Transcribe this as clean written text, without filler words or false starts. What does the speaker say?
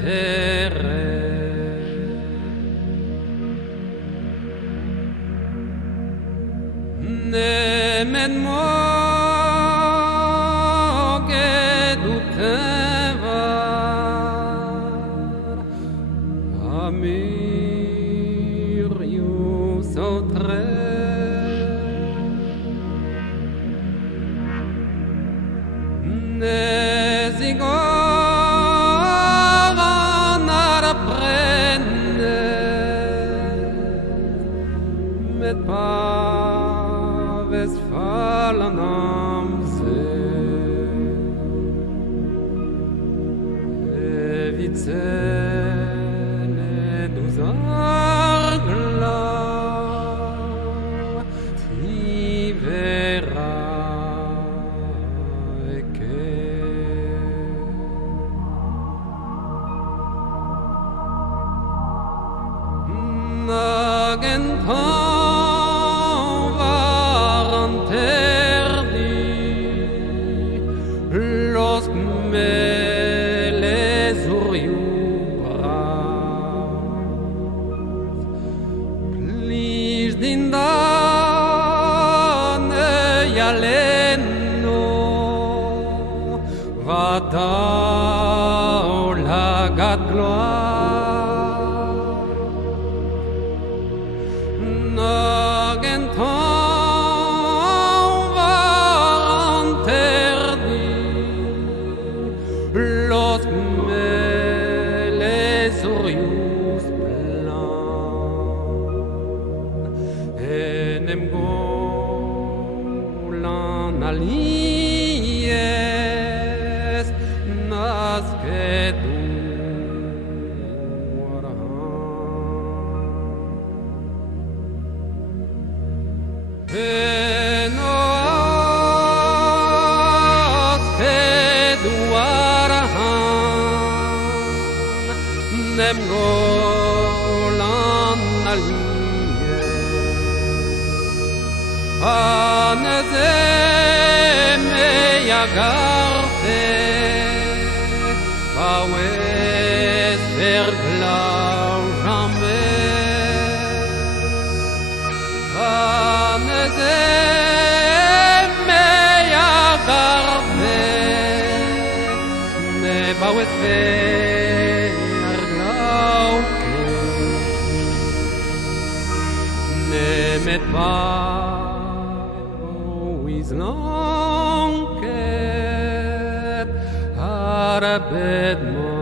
terre. Nemen moge du tevar Amir yus otre Nezigoran arprenne Met paves fallen am See Evicene dus argla Ti verrà e che Nagentan waren terdi Los meles uriubras Plis dindane yaleno Vadao lagat gloire Nagentan waren terdi Los meles orius plan Enem golan alies nascedu Nem golan alies Anezeme yagarte Bawes verglau jamais Anezeme yagarte Me bawes verglau Nemet is long ket arabed mo